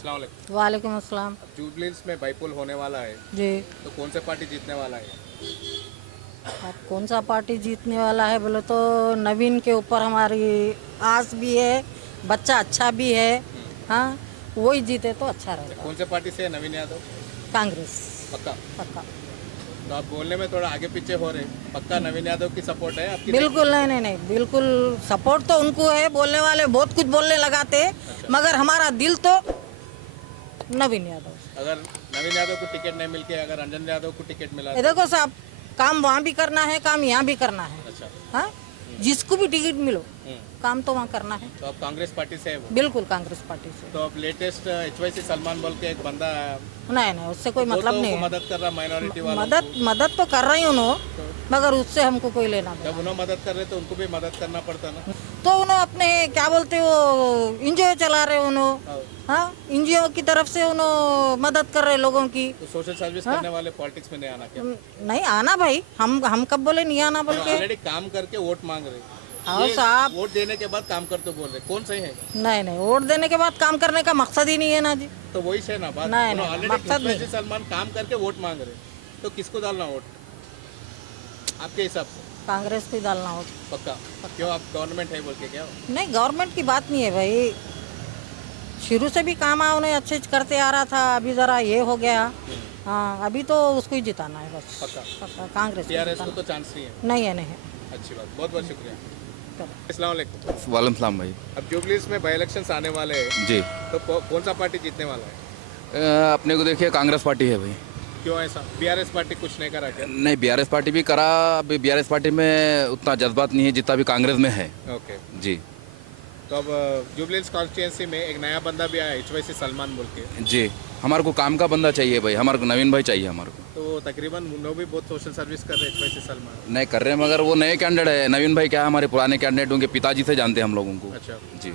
अस्सलाम वालेकुम। वालेकुम अस्सलाम। अब जुबलीस में बाईपोल होने वाला है, जी। तो कौन सा पार्टी जीतने वाला है? अब कौन सा पार्टी जीतने वाला है बोले तो नवीन के ऊपर हमारी आस भी है, बच्चा अच्छा भी है। हाँ, वही जीते तो अच्छा रहेगा। कौन से पार्टी से है नवीन यादव? कांग्रेस। पक्का? पक्का। तो आप बोलने में थोड़ा आगे पीछे हो रहे। पक्का नवीन यादव की सपोर्ट है आपकी? बिल्कुल नहीं नहीं नहीं, बिल्कुल सपोर्ट तो उनको है। बोलने वाले बहुत कुछ बोलने लगाते, मगर हमारा दिल तो नवीन यादव। अगर नवीन यादव को टिकट नहीं मिल के अगर अंजन यादव को टिकट मिला ये देखो साहब, काम वहाँ भी करना है, काम यहाँ भी करना है। अच्छा। हाँ, जिसको भी टिकट मिलो हम्म। काम तो वहाँ करना है। तो अब कांग्रेस पार्टी से है वो? बिल्कुल कांग्रेस पार्टी से। तो अब लेटेस्ट HYC सलमान बोल के एक बंदा है, नहीं नहीं, उससे कोई वो मतलब तो नहीं है। मदद कर रहा माइनॉरिटी वालों मदद तो कर रही हूँ मगर उससे हमको कोई लेना को। देना। जब उन्होंने मदद कर रहे तो उनको भी मदद करना पड़ता ना। तो उन्होंने अपने क्या बोलते हो एनजीओ चला रहे उन्होंने। हाँ, एनजीओ की तरफ से उन्होंने मदद कर रहे लोगों की। तो सोशल सर्विस करने वाले पॉलिटिक्स में नहीं आना क्या? नहीं आना भाई, हम कब बोले नहीं आना बोल के। ऑलरेडी काम करके वोट मांग रहे। हाँ ये साहब, वोट देने के बाद काम कर तो बोल रहे, कौन सही है? नहीं नहीं, वोट देने के बाद काम करने का मकसद ही नहीं है ना जी। तो वही से ना बात। नहीं, नहीं, ऑलरेडी मकसद नहीं। सलमान काम करके वोट मांग रहे, तो किसको डालना वोट आपके हिसाब से? कांग्रेस को ही डालना हो। पक्का? क्यों, आप गवर्नमेंट है बोल के क्या? नहीं, गवर्नमेंट की बात नहीं है भाई, शुरू से भी काम उन्हें अच्छे से करते आ रहा था। अभी जरा ये हो गया। हाँ, अभी तो उसको ही जिताना है बस। पक्का? पक्का कांग्रेस को टीआरएस को जिताना। तो चांस नहीं है? नहीं है, नहीं है। अच्छी बात, बहुत बहुत शुक्रिया। चलो। अस्सलाम वालेकुम। वालेकुम सलाम भाई। अब जुबलीस में बाई इलेक्शन आने वाले हैं, जी। तो कौन सा पार्टी जीतने वाला है? अपने को देखिए कांग्रेस पार्टी है भाई। क्यों ऐसा? बीआरएस पार्टी कुछ नहीं करा क्या? नहीं, बीआरएस पार्टी भी करा। अभी बीआरएस पार्टी में उतना जज्बात नहीं है जितना भी कांग्रेस में है। ओके। जी। तो अब जुबलीस कॉन्स्टिट्यूंसी में एक नया बंदा भी आया HYC सलमान बोल के। जी, हमारे को काम का बंदा चाहिए भाई, हमारे को नवीन भाई चाहिए हमारे को। तो तकरीबन वो भी बहुत सोशल सर्विस कर रहे HYC सलमान। नहीं कर रहे हैं, मगर वो नए कैंडिडेट है। नवीन भाई क्या है, हमारे पुराने कैंडिडेट, उनके पिताजी से जानते हैं हम लोगों को। अच्छा। जी।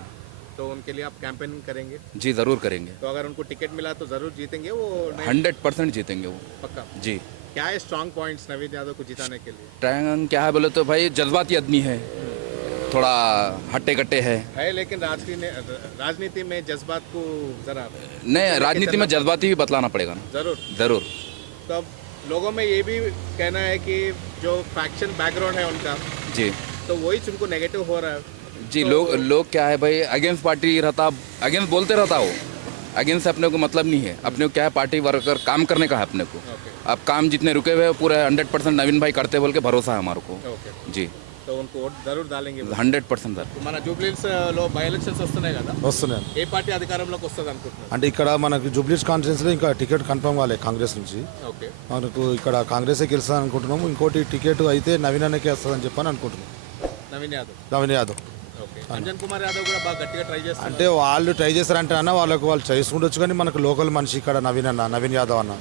तो उनके लिए आप कैंपेनिंग करेंगे? जी ज़रूर करेंगे। तो अगर उनको टिकट मिला तो ज़रूर जीतेंगे वो? 100% जीतेंगे वो। पक्का? जी। क्या है स्ट्रॉन्ग पॉइंट्स नवीन यादव को जिताने के लिए? ट्रैंग क्या है बोले तो भाई, जज्बाती आदमी है, थोड़ा हट्टे कट्टे है। लेकिन राजनीति में जज्बात को जरा नहीं, राजनीति में जज्बाती भी बतलाना पड़ेगा ना। जरूर। ज़रूर। तो अब लोगों में ये भी कहना है कि जो फैक्शन बैकग्राउंड है उनका, जी। तो वही उनको नेगेटिव हो रहा है। जी, तो लोग क्या है भाई, अगेंस्ट पार्टी रहता, अगेंस्ट बोलते रहता हो। अगेंस्ट से अपने को मतलब नहीं है, अपने को क्या है, पार्टी वर्कर काम करने का है अपने को। ओके। अब काम जितने रुके हुए पूरे 100% नवीन भाई करते बोल के भरोसा है हमारे को। ओके। जी, तो उनको वोट जरूर डालेंगे। 100% सर। మన జూబ్లీస్ లో బై ఎలక్షన్స్ వస్తున్నాయి కదా, వస్తున్నాయి. ఏ పార్టీ అధికారంలోకి వస్తుంది అనుకుంటున్నారు? అంటే ఇక్కడ మనకు జూబ్లీస్ కాన్స్టిట్యున్సీలో ఇంకా టికెట్ కన్ఫర్మ్ కాలే కాంగ్రెస్ నుంచి. ఓకే. మనకు ఇక్కడ కాంగ్రెసే గెలుస్తుంది అనుకుంటున్నాము. ఇంకోటి టికెట్ అయితే నవీన్ అన్నకే వస్తుందని చెప్పని అనుకుంటున్నాం. నవీన్ యాదవ్. నవీన్ యాదవ్ ఓకే. అంజన్ కుమార్ యాదవ్ కూడా బాగా గట్టిగా ట్రై చేస్తారు. అంటే వాళ్ళు ట్రై చేస్తారంటే అన్న వాళ్ళు చేసుకుండొచ్చు, కానీ మనకు లోకల్ మనిషి ఇక్కడ నవీన్ యాదవ్ అన్న,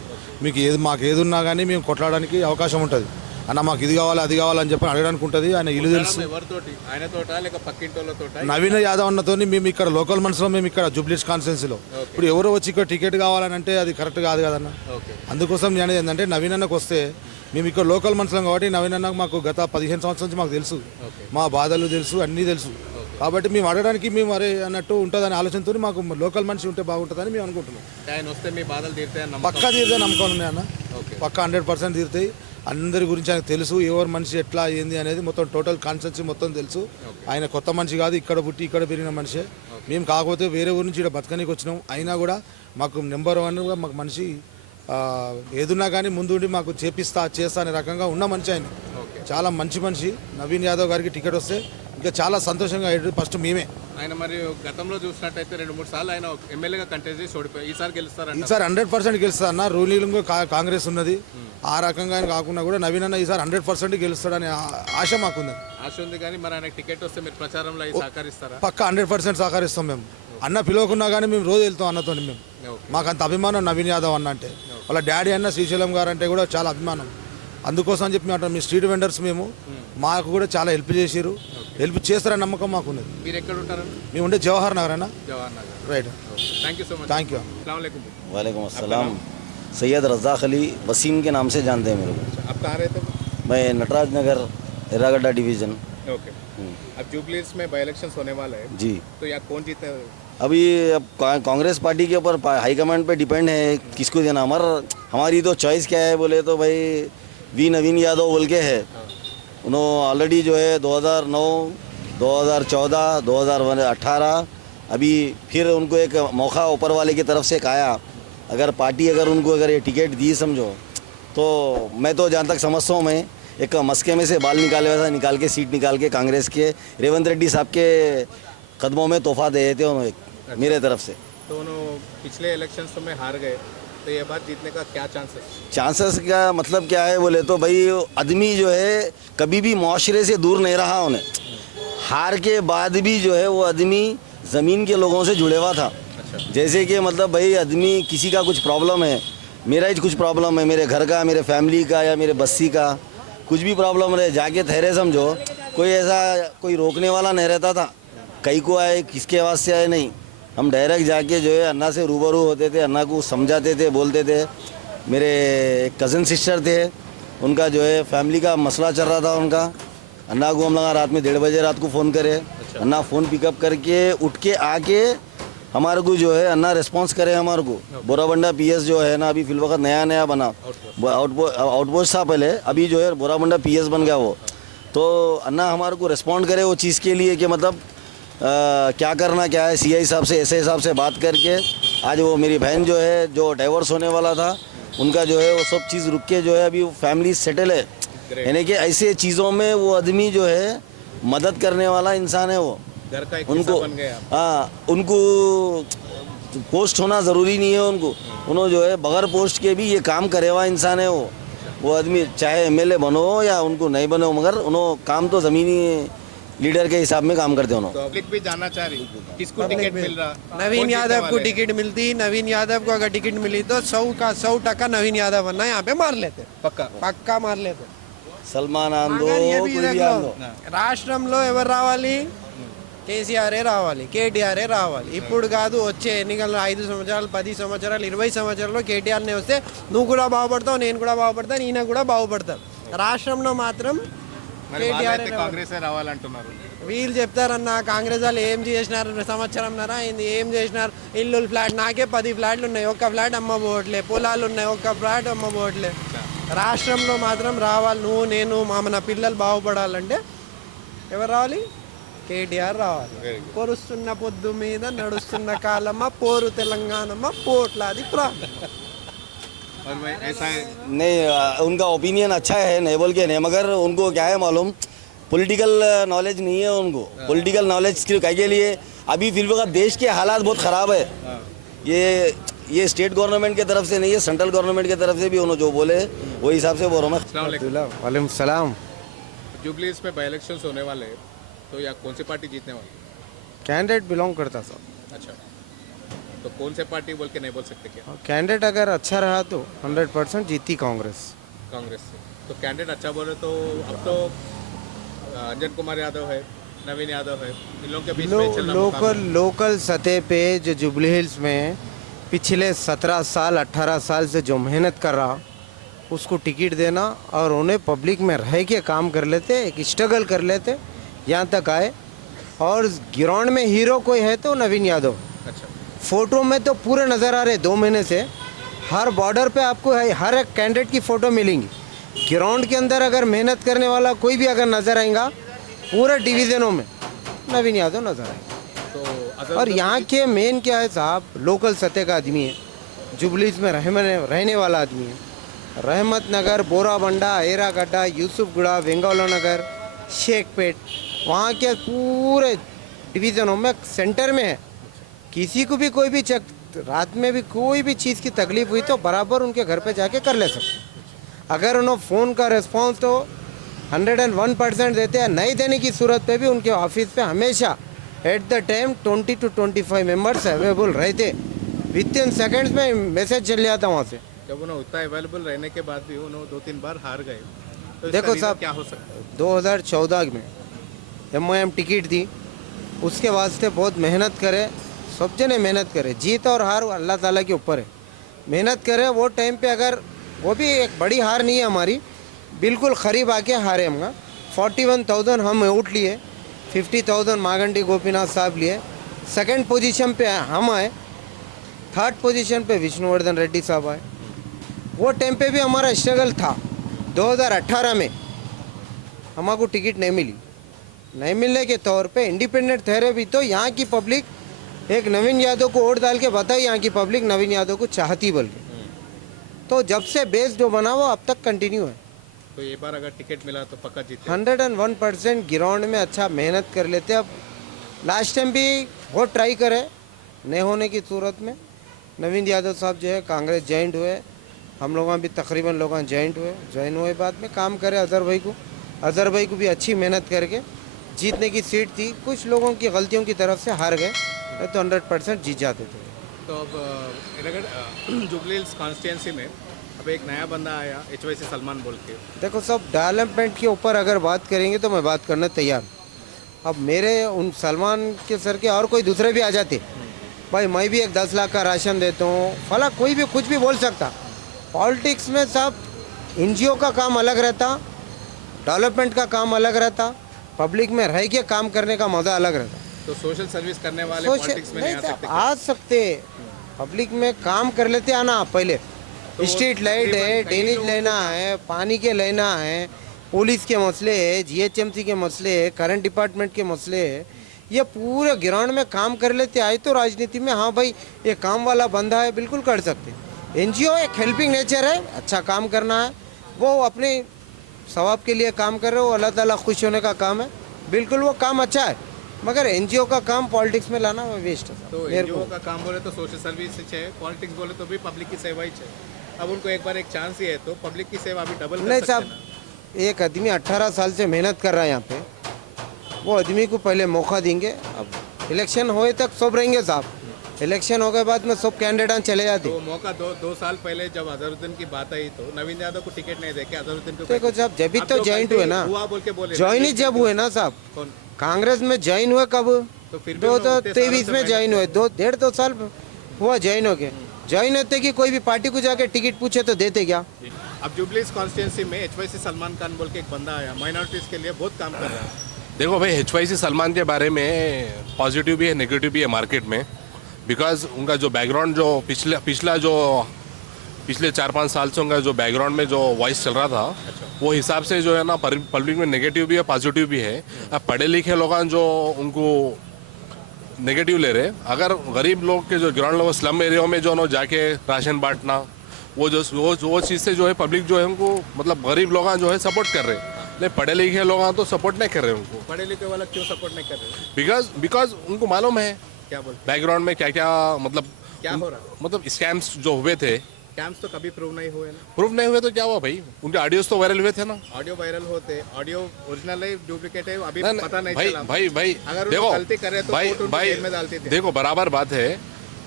మీకు ఏది మాకు ఏది ఉన్నా కానీ మేము కొట్లాడడానికి అవకాశం ఉంటుంది అన్న. మాకు ఇది కావాలి అది కావాలని చెప్పి అడగడానికి ఉంటుంది. ఆయన ఇల్లు తెలుసు. ఎవరితోటి? ఆయనతోట లేక పక్కింటోళ్ళతోట? నవీన్ యాదవ్ అన్నతోని మేము ఇక్కడ లోకల్ మనుషులు, మేము ఇక్కడ జూబ్లీస్ కాన్స్టిట్యున్సీలో ఇప్పుడు ఎవరో వచ్చి ఇక్కడ టికెట్ కావాలని అంటే అది కరెక్ట్ కాదు కదన్న. ఓకే. అందుకోసం నేను ఏంటంటే నవీన్ అన్నకు వస్తే, మేము ఇక్కడ లోకల్ మనుషులం కాబట్టి నవీన్ అన్నకు మాకు గత 15 సంవత్సరాల నుంచి మాకు తెలుసు, మా బాధలు తెలుసు, అన్నీ తెలుసు. కాబట్టి మేము అడగడానికి మేము అరే అన్నట్టు ఉంటుందని ఆలోచనతో మాకు లోకల్ మనిషి ఉంటే బాగుంటుందని మేము అనుకుంటున్నాం. ఆయన వస్తే మీ బాధలు తీరుతాయన్న పక్కా తీరుతాయి నమ్మకం ఉన్నాయి అన్న. ఓకే. పక్కా 100% తీరుతాయి. అందరి గురించి ఆయనకు తెలుసు, ఎవరు మనిషి ఎట్లా ఏంది అనేది మొత్తం టోటల్ కాన్సెప్ట్స్ మొత్తం తెలుసు. ఆయన కొత్త మనిషి కాదు, ఇక్కడ పుట్టి ఇక్కడ పెరిగిన మనిషే. మేము కాకపోతే వేరే ఊరి నుంచి ఇక్కడ బతకనికి వచ్చినాం. అయినా కూడా మాకు నెంబర్ 1గా మాకు మనిషి ఏదున్నా కానీ ముందుండి మాకు చేస్తా అనే రకంగా ఉన్న మనిషి ఆయన. చాలా మంచి మనిషి. నవీన్ యాదవ్ గారికి టికెట్ వస్తే ఇంకా చాలా సంతోషంగా ఫస్ట్ మేమే. ఆయన మరి గతంలో చూసినట్టయితే 2-3 సార్లు ఆయన ఎమ్మెల్యేగా కంటెస్ట్ చేసి ఓడిపోయి ఈసారి గెలుస్తారంట. ఈసారి 100% గెలుస్తా అన్న. రూలింగ్ కాంగ్రెస్ ఉన్నది, ఆ రకంగా ఆయన కాకుండా కూడా నవీన్ అన్న ఈసారి 100% గెలుస్తాడనే ఆశ మాకుంది. ఆశ ఉంది, కానీ మరి ఆయనకు టికెట్ వస్తే మీరు ప్రచారంలో సహకరిస్తారా? పక్కా 100% సహకరిస్తాం మేము. అన్న పిలవకున్నా కానీ మేము రోజు వెళ్తాం అన్నతో. మేము మాకు అంత అభిమానం నవీన్ యాదవ్ అన్న అంటే. వాళ్ళ డాడీ అన్న శ్రీశైలం గారు అంటే కూడా చాలా అభిమానం. అందుకోసం అని చెప్పి మేము మీ స్ట్రీట్ వెండర్స్ మేము మాకు కూడా చాలా హెల్ప్ చేసిరు, హెల్ప్ చేస్తారని నమ్మకం మాకున్నది. మీరు ఎక్కడ ఉంటారు? మేము ఉండే జవహర్ నగర్ అన్న. Jawahar Nagar. Right. Thank you so much. Thank you. अस्सलाम वालेकुम. वालेकुम अस्सलाम. सैयद रज़ाक अली वसीम के नाम से जानते हैं मेरे को. आप कहाँ रहते हो? मैं नटराज नगर एरागड्डा डिवीज़न. ओके. अब जुबलीस में बाई इलेक्शंस होने वाला है जी. तो यहाँ कौन जीते अभी अब कांग्रेस पार्टी के ऊपर हाईकमांड पे डिपेंड है किसको देना। हमारी तो चॉइस क्या है बोले तो भाई वी नवीन यादव बोल के है। उन्होंने ऑलरेडी जो है 2009, 2014, 2018 अभी फिर उनको एक मौका ऊपर वाले की तरफ से आया। अगर पार्टी उनको अगर ये टिकट दी समझो तो मैं तो जहाँ तक समझता हूँ, मैं एक मस्के में से बाल निकाले वैसा निकाल के सीट निकाल के कांग्रेस के रेवंत रेड्डी साहब के कदमों में तोहफा दे देते उन्होंने मेरे तरफ से। तो उन्होंने पिछले इलेक्शंस में हार गए, तो ये बात जीतने का क्या चांसेस का मतलब क्या है बोले तो भाई आदमी जो है कभी भी मुआशरे से दूर नहीं रहा। उन्हें हार के बाद भी जो है वो आदमी ज़मीन के लोगों से जुड़े हुआ था। जैसे कि मतलब भाई आदमी किसी का कुछ प्रॉब्लम है, मेरा ही कुछ प्रॉब्लम है, मेरे घर का, मेरे फैमिली का या मेरे बस्ती का कुछ भी प्रॉब्लम रहे, जाके ठहरे समझो। कोई ऐसा कोई रोकने वाला नहीं रहता था, कहीं को आए किसके आवाज़ से आए नहीं। हम डायरेक्ट जाके जो है अन्ना से रूबरू होते थे, अन्ना को समझाते थे, बोलते थे। मेरे एक कज़न सिस्टर थे, उनका जो है फैमिली का मसला चल रहा था उनका। अन्ना को हम लगा रात में 1:30 बजे रात को फ़ोन करे। अन्ना फ़ोन पिकअप करके उठ के आके हमारे को जो है अन्ना रिस्पांस करे हमारे को। बोराबंडा पीएस जो है ना अभी फिलवक्त नया बना, आउटपोस्ट था पहले, अभी जो है बोराबंडा पीएस बन गया वो। तो अन्ना हमारे को रिस्पॉन्ड करे वो चीज़ के लिए कि मतलब क्या करना क्या है। सीआई साहब से ऐसे हिसाब से बात करके आज वो मेरी बहन जो है जो डाइवोर्स होने वाला था उनका जो है वो सब चीज़ रुक के जो है अभी फैमिली सेटल है। यानी कि ऐसे चीज़ों में वो आदमी जो है मदद करने वाला इंसान है। वो घर का एक उनको बन गया। हाँ, उनको पोस्ट होना ज़रूरी नहीं है। उन्होंने जो है बगैर पोस्ट के भी ये काम करे हुआ इंसान है। वो आदमी चाहे एमएलए बनो या उनको नहीं बनो, मगर उन्होंने काम तो ज़मीनी लीडर के हिसाब में काम करते हो। तो पब्लिक भी जानना चाह रही किसको टिकट मिल रहा। नवीन यादव को टिकट मिलती, नवीन यादव को अगर टिकट मिली तो 100% नवीन यादव बनना यहाँ पे मार लेते, పక్కా मार लेते। సల్మాన్ ఆందో मगर ये भी कोई भी देखो, ఆందో రాష్ట్రంలో ఎవరు రావాలి? కేసీఆర్ రావాలి, కేటీఆర్ రావాలి. ఇప్పుడు కాదు, వచ్చే ఎన్నికల్లో 5 సంవత్సరాలు, 10 సంవత్సరాలు, 20 సంవత్సరాల్లో కేటీఆర్నే వస్తే నువ్వు కూడా బాగుపడతావు, నేను కూడా బాగుపడతాను, ఈయన కూడా బాగుపడతారు. రాష్ట్రంలో మాత్రం కేటీఆర్ కాంగ్రెస్ రావాలంటున్నారు. వీళ్ళు చెప్తారన్న కాంగ్రెస్ వాళ్ళు ఏం చేసినారు, సంవత్సరంన్నర అయింది, ఏం చేసినారు. ఇల్లు ఫ్లాట్, నాకే 10 ఫ్లాట్లు ఉన్నాయి, ఒక్క ఫ్లాట్ అమ్మబోవట్లే. పొలాలు ఉన్నాయి, ఒక్క ఫ్లాట్ అమ్మబోవట్లే. రాష్ట్రంలో మాత్రం రావాలి, నువ్వు నేను మన పిల్లలు బాగుపడాలంటే ఎవరు రావాలి? కేటీఆర్ రావాలి. పొరుస్తున్న పొద్దు మీద నడుస్తున్న కాలమ్మ, పోరు తెలంగాణమ్మ, పోట్లాది ప్రాంతం. और मैं ऐसा है नहीं, उनका ओपिनियन अच्छा है, नहीं बोल के नहीं, मगर उनको क्या है मालूम, पॉलिटिकल नॉलेज नहीं है उनको। पॉलिटिकल नॉलेज के लिए अभी फिलहाल देश के हालात बहुत ख़राब है। ये स्टेट गवर्नमेंट की तरफ से नहीं है, सेंट्रल गवर्नमेंट की तरफ से भी उन्होंने जो बोले वही हिसाब से बोल रहा हूँ। वालेकुम सलाम. जुबलीस में बाई इलेक्शंस होने वाले हैं, तो या कौन सी पार्टी जीतने वाली? कैंडिडेट बिलोंग करता सब. अच्छा, तो कौन से पार्टी बोल के नहीं बोल सकते क्या? कैंडिडेट अगर अच्छा रहा तो 100% जीती कांग्रेस. कांग्रेस से तो कैंडिडेट अच्छा बोले तो अब तो अंजन कुमार यादव है, नवीन यादव है, इन लोगों के बीच में चलना लोकल सतह पे जो जुबली हिल्स में पिछले 17 साल 18 साल से जो मेहनत कर रहा उसको टिकट देना और उन्हें पब्लिक में रह के काम कर लेते, एक स्ट्रगल कर लेते, यहाँ तक आए. और ग्राउंड में हीरो कोई है तो नवीन यादव. अच्छा, फ़ोटो में तो पूरे नज़र आ रहे 2 महीने से. हर बॉर्डर पे आपको हर एक कैंडिडेट की फ़ोटो मिलेंगी. ग्राउंड के अंदर अगर मेहनत करने वाला कोई भी अगर नज़र आएगा पूरे डिवीज़नों में नवीन यादव नज़र आएगा. तो और यहाँ के मेन क्या है साहब, लोकल सतह का आदमी है, जुबलीस में रहने वाला आदमी है. रहमत नगर, बोराबंडा, एरागड्डा, यूसुफगुड़ा, वेंगोला नगर, शेखपेट, वहाँ के पूरे डिवीज़नों में सेंटर में है. किसी को भी कोई भी रात में भी कोई भी चीज़ की तकलीफ हुई तो बराबर उनके घर पे जाके कर ले सकते. अगर उन्होंने फ़ोन का रिस्पॉन्स तो 101% देते हैं. नहीं देने की सूरत पे भी उनके ऑफिस पे हमेशा at the time 20 to 25 members available रहते. विथिन सेकंड्स में मैसेज चल जाता वहाँ से. जब उन्हें उतना अवेलेबल रहने के बाद भी उन्होंने 2-3 बार हार गए, तो देखो साहब, क्या हो सकता है? 2014 में MIM टिकट दी, उसके वास्ते बहुत मेहनत करे, सब जने मेहनत करे. जीत और हार अल्लाह ताला के ऊपर है. मेहनत करे वो टाइम पे, अगर वो भी एक बड़ी हार नहीं है हमारी, बिल्कुल करीब आके हारे हम. 41,000 हम वोट लिए, 50,000 मागंडी गोपीनाथ साहब लिए, सेकंड पोजीशन पे हम आए, थर्ड पोजीशन पे विष्णुवर्धन रेड्डी साहब आए। वो टाइम पे भी हमारा स्ट्रगल था। 2018 में हमको टिकट नहीं मिली, नहीं मिलने के तौर पे इंडिपेंडेंट ठहरे भी तो यहाँ की पब्लिक एक नवीन यादव को वोट डाल के बताई, यहाँ की पब्लिक नवीन यादव को चाहती बोल के। तो जब से बेस जो बना वो अब तक कंटिन्यू है। तो ये बार अगर टिकट मिला तो पक्का जीते। 101% ग्राउंड में अच्छा मेहनत कर लेते। अब लास्ट टाइम भी बहुत ट्राई करे, नहीं होने की सूरत में नवीन यादव साहब जो है कांग्रेस ज्वाइंट हुए, हम लोग भी तकरीबन लोग ज्वाइन हुए बाद में काम करे। अजहर भाई को भी अच्छी मेहनत करके जीतने की सीट थी, कुछ लोगों की गलतियों की तरफ से हार गए, तो 100% जीत जाते थे। तो अब अगर जुबली हिल्स कॉन्स्टिट्यूंसी में अब एक नया बंदा आया HYC सलमान बोल के। देखो सब डेवलपमेंट के ऊपर अगर बात करेंगे तो मैं बात करने तैयार हूँ। अब मेरे उन सलमान के सर के और कोई दूसरे भी आ जाते, भाई मैं भी एक 10 लाख का राशन देता हूँ, फला कोई भी कुछ भी बोल सकता। पॉलिटिक्स में सब NGO का काम अलग रहता, डेवलपमेंट का काम अलग रहता, पब्लिक में रह के काम करने का मज़ा अलग रहता। तो सोशल सर्विस करने वाले पॉलिटिक्स में नहीं आ सकते? आ सकते, पब्लिक में काम कर लेते आना। पहले स्ट्रीट लाइट है, ड्रेनेज लेना है, पानी के लेना है, पुलिस के मसले है, GHMC के मसले है, करंट डिपार्टमेंट के मसले है, ये पूरे ग्राउंड में काम कर लेते आए तो राजनीति में हाँ भाई ये काम वाला बंदा है, बिल्कुल कर सकते। NGO एक हेल्पिंग नेचर है, अच्छा काम करना है, वो अपने सवाब के लिए काम कर रहे हो, अल्लाह ताला खुश होने का काम है, बिल्कुल वो काम अच्छा है। मगर NGO का काम पॉलिटिक्स में लाना वेस्ट है। तो NGO का काम बोले तो सोशल सर्विस है, पॉलिटिक्स बोले तो भी पब्लिक की सेवा ही है। अब उनको एक बार एक चांस ही है तो पब्लिक की सेवा अभी डबल नहीं साहब, एक आदमी 18 साल से मेहनत कर रहा है यहाँ पे, वो आदमी को पहले मौका देंगे। अब इलेक्शन होए तक सब रहेंगे साहब, इलेक्शन हो गए बाद में सब कैंडिडेट चले जाते। तो मौका दो साल पहले जब अजहरुद्दीन की बात आई तो नवीन यादव को टिकट नहीं देके अजहरुद्दीन को देखो जब भी तो ज्वाइंट हुए ना, ज्वाइन ही जब हुए ना साहब, कौन? कांग्रेस में ज्वाइन हुए कब? तो फिर भी 2023 में ज्वाइन हुए, 1.5-2 साल हुआ ज्वाइन हो गए। ज्वाइन होते कि कोई भी पार्टी को जाके टिकट पूछे तो देते क्या? अब जुबली हिल्स कॉन्स्टिट्यूंसी में HYC सलमान खान बोल के एक बंदा आया, माइनॉरिटीज के लिए बहुत काम कर रहा है। देखो भाई HYC सलमान के बारे में पॉजिटिव भी है नेगेटिव भी है मार्केट में, बिकॉज उनका जो बैकग्राउंड जो पिछले 4-5 साल से उनका जो बैकग्राउंड में जो वॉइस चल रहा था, वो हिसाब से जो है ना पब्लिक में नेगेटिव भी है पॉजिटिव भी है। अब पढ़े लिखे लोग जो उनको नेगेटिव ले रहे, अगर गरीब लोग के जो ग्राउंड लेवल स्लम एरिया में जो ना जाके राशन बांटना, वो चीज़ से जो है पब्लिक जो है उनको मतलब गरीब लोग जो है सपोर्ट कर रहे, लेकिन पढ़े लिखे लोग तो सपोर्ट नहीं कर रहे उनको। पढ़े लिखे वाला क्यों सपोर्ट नहीं कर रहे? बिकॉज उनको मालूम है क्या बोल बैकग्राउंड में क्या क्या मतलब क्या हो रहा? मतलब स्कैम्स जो हुए थे, कैंप्स तो कभी प्रूव नहीं हुए ना। प्रूफ नहीं हुए तो क्या हुआ भाई, उनके ऑडियोज तो वायरल हुए थे ना। ऑडियो वायरल होते, ऑडियो ओरिजिनल है डुप्लीकेट है अभी नहीं, पता नहीं भाई चला। भाई अगर देखो गलती करे तो भाई कोर्ट उनको भाई जेल में डालती थी। देखो बराबर बात है,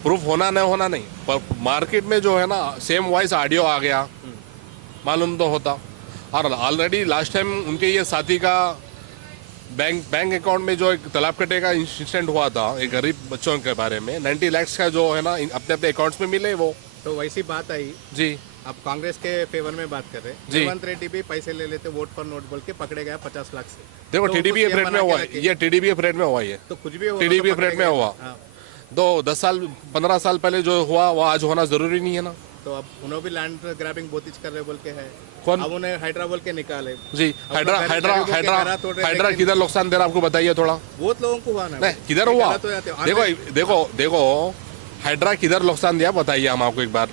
प्रूफ होना नहीं होना नहीं, पर मार्केट में जो है ना सेम वॉइस ऑडियो आ गया, मालूम तो होता। और ऑलरेडी लास्ट टाइम उनके ये साथी का बैंक अकाउंट में जो एक तालाब कटे का इंसिडेंट हुआ था एक गरीब बच्चों के बारे में, 90 लाख का जो है ना अपने अपने अकाउंट्स में मिले वो। तो वैसी बात आई। जी अब कांग्रेस के फेवर में बात कर रहे हैं, जी। रेवंत रेड्डी भी पैसे ले लेते वोट फॉर नोट बोल के पकड़े गया 50 लाख से। देखो तो TDP उनको रेट में हुआ है, ये TDP रेट में हुआ है, तो कुछ भी हुआ TDP तो पकड़े रेट में गए। हुआ। हाँ। 10 साल 15 साल पहले जो हुआ वो आज होना जरूरी नहीं है ना। तो अब उन्होंने भी लैंड ग्रैबिंग बहुत कर रहे बोल के है। कौन? अब उन्हें हाइड्रा बोल के निकाले। जी हाइड्रा किधर नुकसान दे रहा आपको बताइए थोड़ा। बहुत लोगों को हुआ ना। नहीं किधर हुआ, तो जाते हैं। देखो हाइड्रा किधर नुकसान दिया बताइए हम आपको एक बार।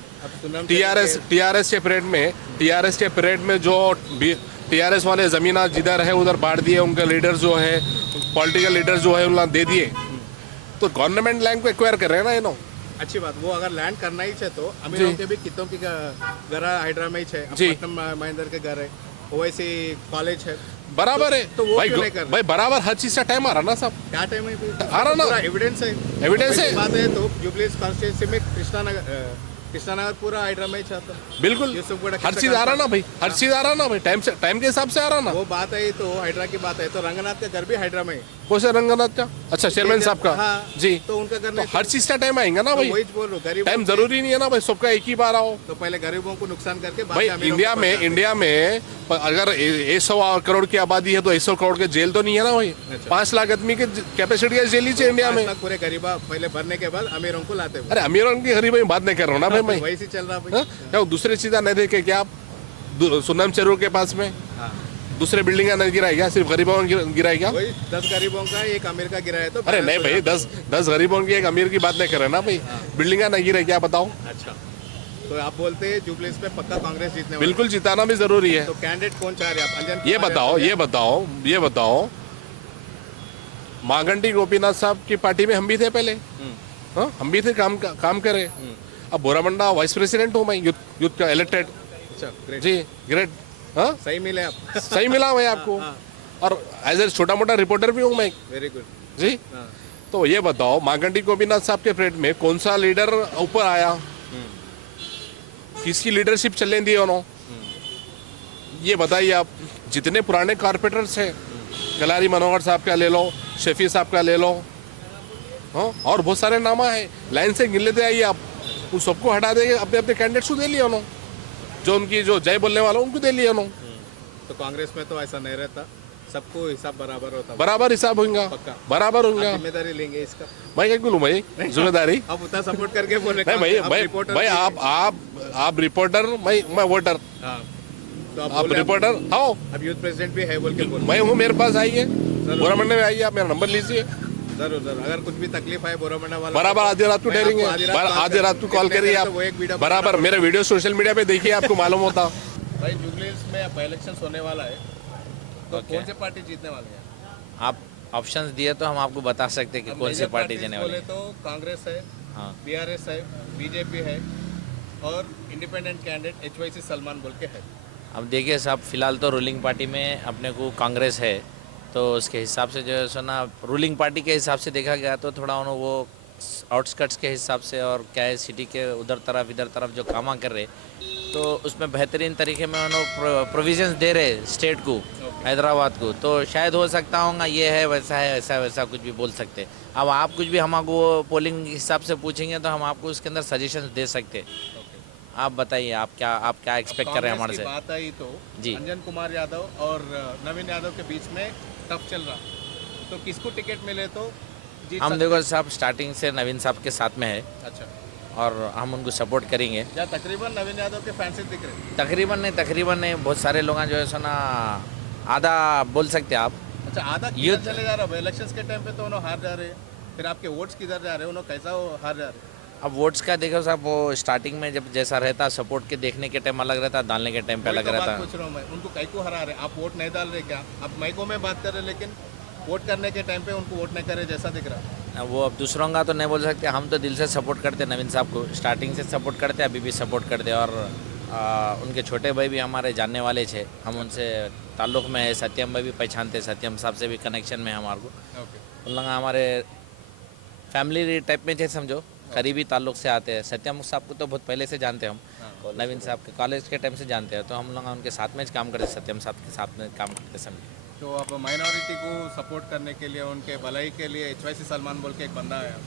टीआरएस के पीरियड में जो टीआरएस वाले जमीन जिधर है उधर बांट दिए, उनके लीडर जो है पॉलिटिकल लीडर जो है उन्हें दे दिए, तो गवर्नमेंट लैंड को एक्वायर कर रहे हैं ना ये नो। अच्छी बात, वो अगर लैंड करना ही है तो अमीरों के भी कितों की घर हाइड्रा में ही है, जी। पटनम महेंद्र के घर है, ओवैसी कॉलेज है, बराबर है। तो वो क्यों नहीं कर रहे? भाई बराबर हर चीज का टाइम आ रहा ना सब, क्या टाइम है? आ रहा ना। पूरा एविडेंस है। एविडेंस है। बात है तो जुबली हिल्स कॉन्स्टिट्यूंसी में कृष्णानगर पूरा हाइड्रा में ही चाहता बिल्कुल यूसुफगढ़ हर चीज आ रहा ना भाई, हर चीज आ रहा ना भाई, टाइम के हिसाब से आ रहा ना। वो बात है तो हाइड्रा की बात है तो रंगनाथ का घर भी हाइड्रा में है। कौन सा रंगनाथ का? अच्छा चेयरमैन साहब का। हाँ, जी तो उनका घर तो नहीं हर चीज का टाइम आएगा ना भाई, वही बोल रहा हूँ गरीब टाइम जरूरी नहीं है ना भाई सबका एक ही बार आओ। तो पहले गरीबों को नुकसान करके बाद भाई में अमीरों इंडिया को में पहुंचाते। इंडिया में अगर 100 करोड़ की आबादी है तो 100 करोड़ के जेल तो नहीं है ना भाई। 5 लाख आदमी के कैपेसिटी है जेल ही चाहिए इंडिया में। 5 लाख पूरे गरीबा पहले भरने के बाद अमीरों को लाते हुए अरे अमीरों की गरीबी में बात नहीं कर रहा हूँ ना भाई मैं। वही से चल रहा भाई। हाँ? क्या वो दूसरी चीजें नहीं देखे क्या आप? सुनम चेरू के पास में हाँ। दूसरे बिल्डिंग का नहीं गिराया क्या? सिर्फ गरीबों का गिराया क्या? वही 10 गरीबों का एक अमीर का गिराया तो अरे नहीं भाई 10 गरीबों की एक अमीर की बात नहीं कर रहे ना भाई। बिल्डिंग का नहीं गिरा क्या बताओ? अच्छा तो आप बोलते हैं जुबलीस में पक्का कांग्रेस जीतने वाली बिल्कुल जिताना भी जरूरी है। है। तो कैंडिडेट कौन चाह रहे हैं आप? अंजन ये कुमार बताओ यादव? ये बताओ मागंटी गोपीनाथ साहब की पार्टी में हम भी थे पहले। हाँ हम भी थे काम करे। अब बोरामंडा वाइस प्रेसिडेंट हूँ मैं यूथ का इलेक्टेड। अच्छा ग्रेट जी ग्रेट। हाँ सही मिले आप सही मिला मैं आपको। और एज ए छोटा मोटा रिपोर्टर भी हूँ मैं। Very good. जी तो ये बताओ मागंटी गोपीनाथ साहब के पीरियड में कौन सा लीडर ऊपर आया? किसकी लीडरशिप चलने दी उन्होंने? ये बताइए आप। जितने पुराने कारपोरेटर्स हैं कलारी मनोहर साहब का ले लो, शफी साहब का ले लो, हाँ और बहुत सारे नामा है लाइन से गिन लेते आइए आप। उन सबको हटा देंगे, अपने अपने कैंडिडेट्स को दे लिया उन्होंने, जो उनकी जो जय बोलने वाला उनको दे लिया उन्होंने। तो कांग्रेस में तो ऐसा नहीं रहता, सबको हिसाब बराबर होता। बराबर हिसाब होगा, पक्का। बराबर आप होगा। जिम्मेदारी लेंगे इसका? मैं क्या बोलूँ भाई जिम्मेदारी? आप उतना सपोर्ट करके बोले नहीं भाई आप भाई रिपोर्टर भाई भी- आप रिपोर्टर, मैं वोटर। हाँ तो आप आप बोले रिपोर्टर आओ, अब यूथ प्रेसिडेंट भी है बोल के बोल मैं हूँ, मेरे पास आइए, बोरामंडे में आइए, आप मेरा नंबर लीजिए। जरूर जरूर अगर कुछ भी तकलीफ है बोरामंडा वाला बराबर आधी रात को मैं ठहरेंगे, आपको आधी रात को कॉल करिए आप। वो एक वीडियो बराबर मेरे वीडियो सोशल मीडिया पे देखिए, आपको मालूम होता। भाई जुबलीस में अब इलेक्शन होने वाला है तो कौन सी पार्टी जीतने वाली है? आप ऑप्शंस दिए तो हम आपको बता सकते हैं कि अब कौन सी मेजर पार्टी पार्टीज जीतने वाली बोले है। तो कांग्रेस है, हाँ बीआरएस है, बीजेपी है और इंडिपेंडेंट कैंडिडेट एचवाईसी सलमान बोल के है। अब देखिए साहब, फिलहाल तो रूलिंग पार्टी में अपने को कांग्रेस है, तो उसके हिसाब से जो है सो ना रूलिंग पार्टी के हिसाब से देखा गया तो थोड़ा उन्होंने वो आउटस्कट्स के हिसाब से और क्या है सिटी के उधर तरफ इधर तरफ जो काम कर रहे, तो उसमें बेहतरीन तरीके में उन्होंने प्रोविजंस दे रहे स्टेट को, हैदराबाद को, तो शायद हो सकता होगा ये है वैसा है ऐसा वैसा कुछ भी बोल सकते। अब आप कुछ भी हमको पोलिंग हिसाब से पूछेंगे तो हम आपको उसके अंदर सजेशंस दे सकते। आप बताइए आप क्या एक्सपेक्ट कर रहे हैं हमारे कांग्रेस से? की बात आई तो जी। अंजन कुमार यादव और नवीन यादव के बीच में टफ चल रहा, तो किसको टिकट मिले तो जीत हम सकते? देखो साहब स्टार्टिंग से नवीन साहब के साथ में है अच्छा और हम उनको सपोर्ट करेंगे। या तकरीबन नवीन यादव के फैंस दिख रहे? तकरीबन नहीं बहुत सारे लोग हैं जो है सो ना आधा बोल सकते हैं आप। अच्छा आधा किधर चले जा रहा है? इलेक्शंस के टाइम पे तो उन्होंने हार जा रहे हैं, फिर आपके वोट्स किधर जा रहे हैं? उन्होंने कैसा वो हार जा रहे हैं? अब वोट्स का देखो साहब, वो स्टार्टिंग में जब जैसा रहता सपोर्ट के देखने के टाइम अलग रहता, डालने के टाइम पे वही अलग तो बात रहता। पूछ रहा हूँ मैं, उनको कई को हरा रहे? आप वोट नहीं डाल रहे क्या? आप माइकों में बात कर रहे लेकिन वोट करने के टाइम पे उनको वोट नहीं करे जैसा दिख रहा है। अब वो अब दूसरों का तो नहीं बोल सकते, हम तो दिल से सपोर्ट करते नवीन साहब को, स्टार्टिंग से सपोर्ट करते, अभी भी सपोर्ट करते। और उनके छोटे भाई भी हमारे जानने वाले थे, हम उनसे ताल्लुक़ में है। सत्यम भाई भी पहचानते, सत्यम साहब से भी कनेक्शन में है हमारे को। ओके उन लोग हमारे फैमिली टाइप में थे, समझो करीबी ताल्लुक़ से आते हैं। सत्यम साहब को तो बहुत पहले से जानते हैं हम, नवीन साहब के कॉलेज के टाइम से जानते हैं, तो हम लोग उनके साथ में काम करते, सत्यम साहब के साथ में काम करते समझे। तो आप माइनॉरिटी को सपोर्ट करने के लिए, उनके भलाई के लिए एचवाईसी सलमान बोल के एक बंदा आया,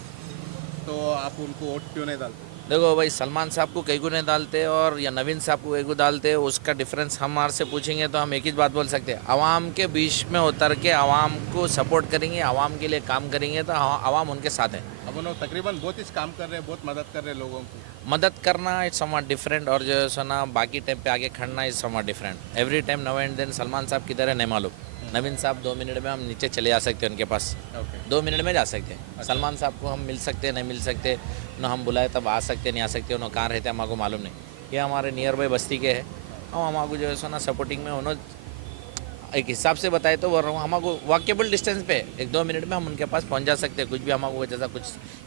तो आप उनको वोट क्यों नहीं डालते? देखो भाई, सलमान साहब को कई को नहीं डालते और या नवीन साहब को कई को डालते, उसका डिफरेंस हम हमारे से पूछेंगे तो हम एक ही बात बोल सकते हैं, आवाम के बीच में उतर के आवाम को सपोर्ट करेंगे, आवाम के लिए काम करेंगे तो आवाम उनके साथ है। अब उन्होंने तकरीबन बहुत ही काम कर रहे हैं, बहुत मदद कर रहे हैं लोगों को। मदद करना इट्स समवट डिफरेंट और जो है सो ना बाकी टाइम पे आगे खड़ना is somewhat different. Every time now and then Salman साहब किधर है नहीं मालूम। नवीन साहब 2 मिनट में हम नीचे चले जा सकते हैं उनके पास, ओके 2 मिनट में जा सकते हैं। सलमान साहब को हम मिल सकते हैं नहीं मिल सकते, ना हम बुलाए तब आ सकते नहीं आ सकते, उन्होंने कहाँ रहते हैं हमको मालूम नहीं। ये हमारे नियर बाई बस्ती के है और हमको जो है सो ना सपोर्टिंग में उन्होंने एक हिसाब से बताए तो हमको वॉकेबल डिस्टेंस पे 1-2 मिनट में हम उनके पास पहुंच जा सकते हैं। कुछ भी हमको जैसा कुछ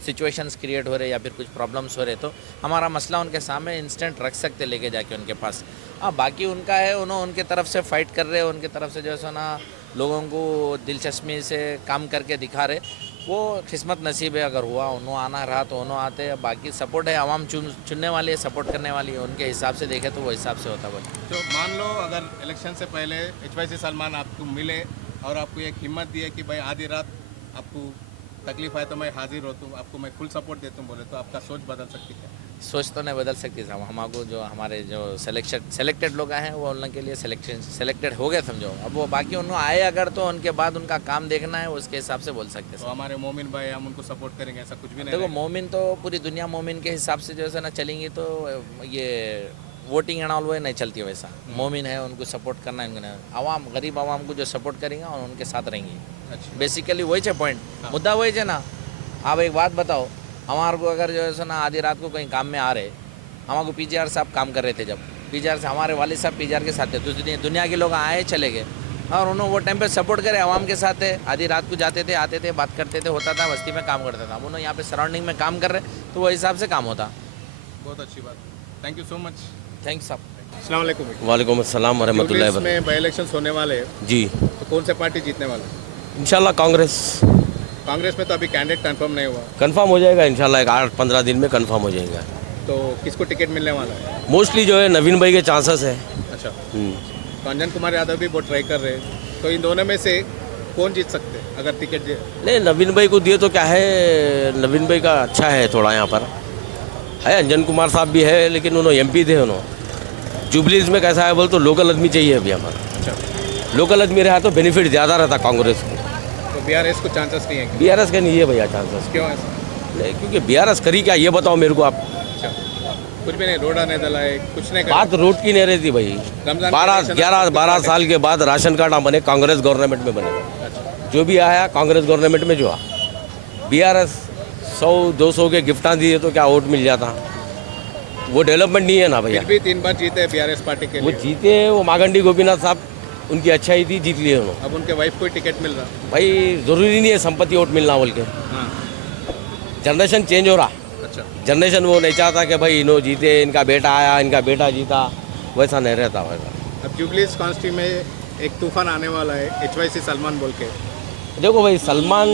सिचुएशंस क्रिएट हो रहे या फिर कुछ प्रॉब्लम्स हो रहे तो हमारा मसला उनके सामने इंस्टेंट रख सकते लेके जाके उनके पास। हाँ बाकी उनका है, उन्होंने उनके तरफ से फाइट कर रहे हैं, उनके तरफ से जो है सो ना लोगों को दिलचस्पी से काम करके दिखा रहे। वो किस्मत नसीब है, अगर हुआ उन्होंने आना रहा तो उन्होंने आते हैं। बाकी सपोर्ट है, आवाम चुनने वाली है, सपोर्ट करने वाली है, उनके हिसाब से देखे तो वो हिसाब से होता बस। तो मान लो अगर इलेक्शन से पहले HYC सलमान आपको मिले और आपको एक हिम्मत दी है कि भाई आधी रात आपको तकलीफ आए तो मैं हाजिर होता हूँ, आपको मैं फुल सपोर्ट देता हूँ बोले, तो आपका सोच बदल सकती है? सोच तो नहीं बदल सकती साहब। हमारे जो हमारे जो सेलेक्टेड लोग आए हैं वो उनके लिए सेलेक्टेड हो गए समझो। अब वो बाकी उन्होंने आए अगर तो उनके बाद उनका काम देखना है, उसके हिसाब से बोल सकते तो हैं। हमारे मोमिन भाई हम उनको सपोर्ट करेंगे ऐसा कुछ भी नहीं देखो रहेगा? मोमिन तो पूरी दुनिया मोमिन के हिसाब से जो है ना चलेंगी, तो ये वोटिंग एंड ऑल वो नहीं चलती वैसा। मोमिन है, उनको सपोर्ट करना है, उनको आवाम गरीब आवाम को जो सपोर्ट करेंगे और उनके साथ रहेंगे। अच्छा। बेसिकली वही है पॉइंट, मुद्दा वही है ना। आप एक बात बताओ, हमारे को अगर जो है ना आधी रात को कहीं काम में आ रहे, हमारे को PGR साहब काम कर रहे थे, जब PGR से हमारे वालिद साहब PGR के साथ थे, तो दुनिया के लोग आए चले गए और उन्होंने वो टाइम पे सपोर्ट करे, आवाम के साथ थे, आधी रात को जाते थे, आते थे, बात करते थे, होता था, बस्ती में काम करता था। अब उन्होंने यहाँ पे सराउंडिंग में काम कर रहे, तो वो हिसाब से काम होता। बहुत अच्छी बात, thank you so much. Thanks साहब। अस्सलाम वालेकुम। वालेकुम अस्सलाम रहमतुल्लाहि यूपी में बाई इलेक्शन होने वाले हैं, जी तो कौन से पार्टी जीतने वाला है? इंशाल्लाह कांग्रेस कांग्रेस में तो अभी कैंडिडेट कंफर्म नहीं हुआ, कंफर्म हो जाएगा इंशाल्लाह, एक 8-15 दिन में कंफर्म हो जाएगा। तो किसको टिकट मिलने वाला है? मोस्टली जो है नवीन भाई के चांसेस है। अच्छा, तो अंजन कुमार यादव भी बहुत ट्राई कर रहे हैं, तो इन दोनों में से कौन जीत सकते हैं अगर टिकट नहीं, नवीन भाई को दिए तो क्या है, नवीन भाई का अच्छा है थोड़ा, यहाँ पर है अंजन कुमार साहब भी है, लेकिन उन्होंने MP थे, उन्होंने जुबलीज में कैसा है बोल तो लोकल आदमी चाहिए अभी यहाँ पर। अच्छा, लोकल आदमी रहा तो बेनिफिट ज़्यादा रहता कांग्रेस को। तो BRS को चांसेस नहीं है? BRS का नहीं है भैया चांसेस। क्यों ऐसा? नहीं, क्योंकि BRS करी क्या ये बताओ मेरे को आप। अच्छा, कुछ भी नहीं, रोड आने दला है, कुछ नहीं बात रोड की नहीं रहती भाई। रमजान 12 साल के बाद राशन कार्ड बने, कांग्रेस गवर्नमेंट में बने। अच्छा, जो भी आया कांग्रेस गवर्नमेंट में जो आ, BRS 100-200 के गिफ्टा दिए तो क्या वोट मिल जाता, वो डेवलपमेंट नहीं है ना भैया। फिर भी 3 बार जीते BRS पार्टी के वो लिए। जीते, वो मागंडी गोपीनाथ साहब उनकी अच्छाई थी, जीत लिए उन्होंने। अब उनके वाइफ को ही टिकट मिल रहा। भाई ज़रूरी नहीं है संपत्ति वोट मिलना बोल के, हाँ, जनरेशन चेंज हो रहा। अच्छा, जनरेशन वो नहीं चाहता कि भाई इन्हों जीते, इनका बेटा आया, इनका बेटा जीता, वैसा नहीं रहता वैसा। अब जुबलीज कॉन्स्टी में एक तूफान आने वाला है, HYC सलमान बोल के। देखो भाई, सलमान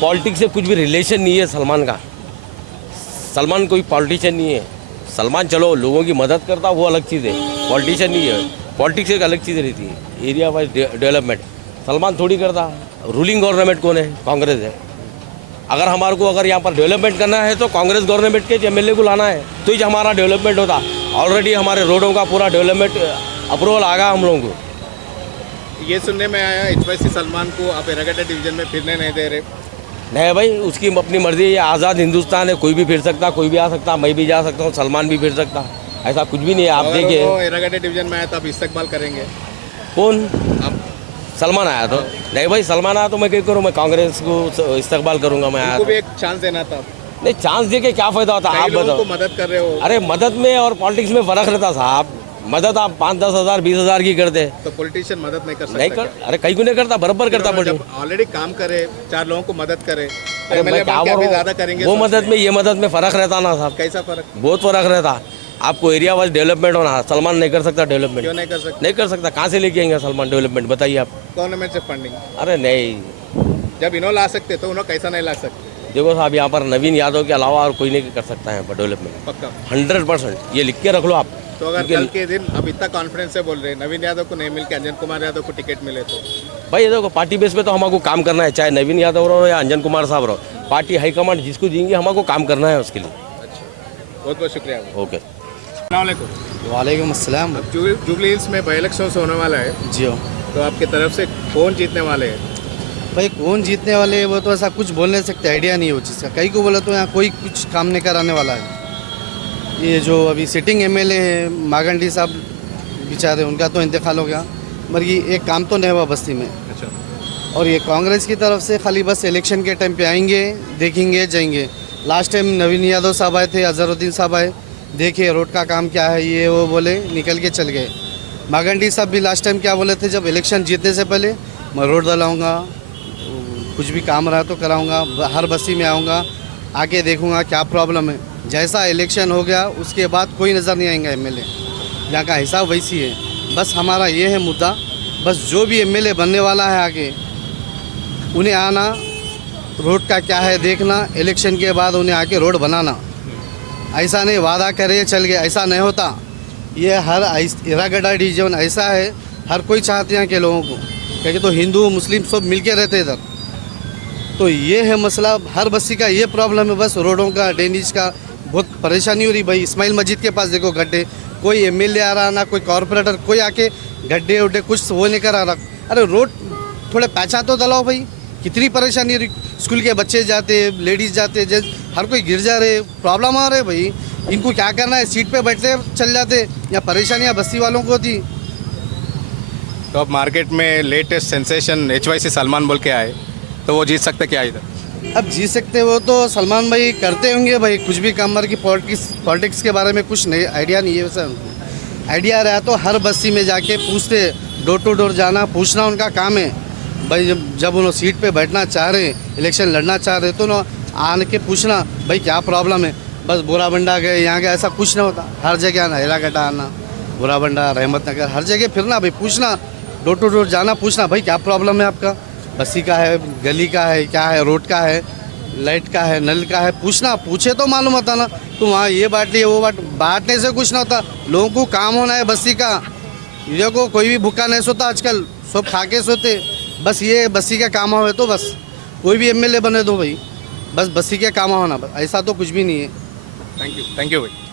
पॉलिटिक्स से कुछ भी रिलेशन नहीं है सलमान का। सलमान कोई पॉलिटिशियन नहीं है। सलमान चलो लोगों की मदद करता, वो अलग चीज़ है, पॉलिटिशियन नहीं है। पॉलिटिक्स एक अलग चीज़ रहती है, एरिया वाइज डेवलपमेंट। सलमान थोड़ी करता। रूलिंग गवर्नमेंट कौन है? कांग्रेस है। अगर हमारे को अगर यहाँ पर डेवलपमेंट करना है तो कांग्रेस गवर्नमेंट के MLA को लाना है, तो ही हमारा डेवलपमेंट होता। ऑलरेडी हमारे रोडों का पूरा डेवलपमेंट अप्रूवल आ गया हम लोगों को। ये सुनने में आया HYC सलमान को आप एरागड्डा डिवीजन में फिरने नहीं दे रहे। नहीं भाई, उसकी अपनी मर्जी है, ये आज़ाद हिंदुस्तान है, कोई भी फिर सकता, कोई भी आ सकता, मैं भी जा सकता हूँ, सलमान भी फिर सकता, ऐसा कुछ भी नहीं है। आप अगर देखिए, वो एरागड्डा डिवीजन में आया तो आप इस्तकबाल करेंगे? कौन? आप सलमान आया तो नहीं भाई, सलमान आया तो मैं क्या करूँ, मैं कांग्रेस को इस्तकबाल करूँगा। मैं आया उनको तो। भी एक चांस देना था। नहीं, चांस दे के क्या फ़ायदा होता, आप कई लोगों बताओ। को मदद कर रहे हो, अरे मदद में और पॉलिटिक्स में फ़र्क रहता साहब। मदद आप 5-10 हज़ार 20 हज़ार की करते, तो पॉलिटिशियन मदद नहीं कर सकता नहीं कर, अरे कहीं को नहीं करता, बराबर करता क्या? पॉलिटिक्स। जब ऑलरेडी काम करे, 4 लोगों को मदद करे, अरे मैं MLA क्या बन के बोल अभी रहा ज़्यादा हूँ, करेंगे। वो सोचते मदद हैं। में ये मदद में फ़र्क रहता ना साहब, कैसा फर्क? बहुत फ़र्क रहता। आपको एरिया वाइज डेवलपमेंट होना, सलमान नहीं कर सकता डेवलपमेंट। क्यों नहीं कर सकते? नहीं कर सकता, कहाँ से लेके आएंगे सलमान डेवलपमेंट, बताइए आप। गवर्नमेंट से फंडिंग अरे नहीं, जब इन्हों ला सकते तो उन्होंने कैसा नहीं ला सकते? देखो साहब, यहाँ पर नवीन यादव के अलावा और कोई नहीं कर सकता है यहाँ पर डेवलपमेंट, पक्का। 100%। ये लिख के रख लो आप। तो अगर क्योंकि- कल के दिन अब इतना कॉन्फिडेंस से बोल रहे हैं नवीन यादव को नहीं मिल के अंजन कुमार यादव को टिकट मिले तो? भाई ये देखो, पार्टी बेस पे तो हमको काम करना है, चाहे नवीन यादव रहो या अंजन कुमार साहब रहो। पार्टी हाईकमांड जिसको देंगे हमको काम करना है उसके लिए। अच्छा, बहुत बहुत शुक्रिया। ओके, अस्सलाम वालेकुम अस्सलाम। अब जुबली हिल्स में बाई इलेक्शन होने वाला है, जी हो तो आपकी तरफ से कौन जीतने वाले हैं? भाई, कौन जीतने वाले हैं वो तो ऐसा कुछ बोल नहीं सकते, आइडिया नहीं है वो चीज़ का। कई को बोला तो यहाँ कोई कुछ काम नहीं कराने वाला है। ये जो अभी सिटिंग MLA है मागंडी साहब बेचारे, उनका तो इंतकाल हो गया, मगर ये एक काम तो नहीं हुआ बस्ती में। अच्छा, और ये कांग्रेस की तरफ से खाली बस इलेक्शन के टाइम पे आएंगे, देखेंगे, जाएंगे। लास्ट टाइम नवीन यादव साहब आए थे, अजहरुद्दीन साहब आए, देखे रोड का काम क्या है, ये वो बोले, निकल के चल गए। मागंडी साहब भी लास्ट टाइम क्या बोले थे, जब इलेक्शन जीतने से पहले मैं रोड डलाऊँगा, कुछ भी काम रहा तो कराऊँगा, हर बस्ती में आऊँगा, आके देखूँगा क्या प्रॉब्लम है। जैसा इलेक्शन हो गया उसके बाद कोई नज़र नहीं आएगा MLA। यहाँ का हिसाब वैसी है। बस हमारा ये है मुद्दा, बस जो भी MLA बनने वाला है आगे, उन्हें आना, रोड का क्या है देखना, इलेक्शन के बाद उन्हें आके रोड बनाना। ऐसा नहीं वादा करे चल गए, ऐसा नहीं होता। ये हर इरागड्डा डिवीजन ऐसा है, हर कोई चाहते हैं कि लोगों को, क्योंकि तो हिंदू मुस्लिम सब मिलके रहते इधर। तो ये है मसला, हर बस्ती का ये प्रॉब्लम है, बस रोडों का, ड्रेनेज का बहुत परेशानी हो रही भाई। इस्माइल मस्जिद के पास देखो गड्ढे, कोई एमएलए आ रहा ना कोई कॉरपोरेटर, कोई आके गड्ढे उड्ढे कुछ वो नहीं करा रहा। अरे रोड थोड़े पहचान तो दलाओ भाई, कितनी परेशानी हो रही। स्कूल के बच्चे जाते, लेडीज़ जाते, हर कोई गिर जा रहे, प्रॉब्लम आ रहे भाई। इनको क्या करना है, सीट पे बैठते चल जाते, या परेशानियाँ बस्ती वालों को होती। तो अब मार्केट में लेटेस्ट सेंसेशन HYC सलमान बोल के आए, तो वो जीत सकते क्या इधर? अब जीत सकते वो तो सलमान भाई करते होंगे भाई, कुछ भी काम की पॉलिटिक्स के बारे में कुछ नहीं आइडिया नहीं है। वैसे आइडिया रहा तो हर बस्ती में जाके पूछते, डोर टू डोर जाना पूछना उनका काम है भाई। जब उन्होंने सीट पे बैठना चाह रहे, इलेक्शन लड़ना चाह रहे, तो ना आने के पूछना भाई क्या प्रॉब्लम है। बस बोराबंडा गए, यहाँ गए, ऐसा कुछ नहीं होता। हर जगह आना, हिरागड्डा आना, बोराबंडा, रहमत नगर, हर जगह फिरना भाई, पूछना, डोर टू डोर जाना पूछना भाई क्या प्रॉब्लम है आपका, बस्ती का है, गली का है, क्या है, रोड का है, लाइट का है, नल का है, पूछना। पूछे तो मालूम होता ना। तो वहाँ ये बांट लिए, वो बांटने से कुछ ना होता। लोगों को काम होना है बस्ती का। देखो कोई भी भूखा नहीं सोता आजकल, सब खा के सोते। बस ये बस्ती का काम हो तो बस कोई भी MLA बने दो भाई, बस बस्ती के काम होना, बस ऐसा तो कुछ भी नहीं है। थैंक यू भाई।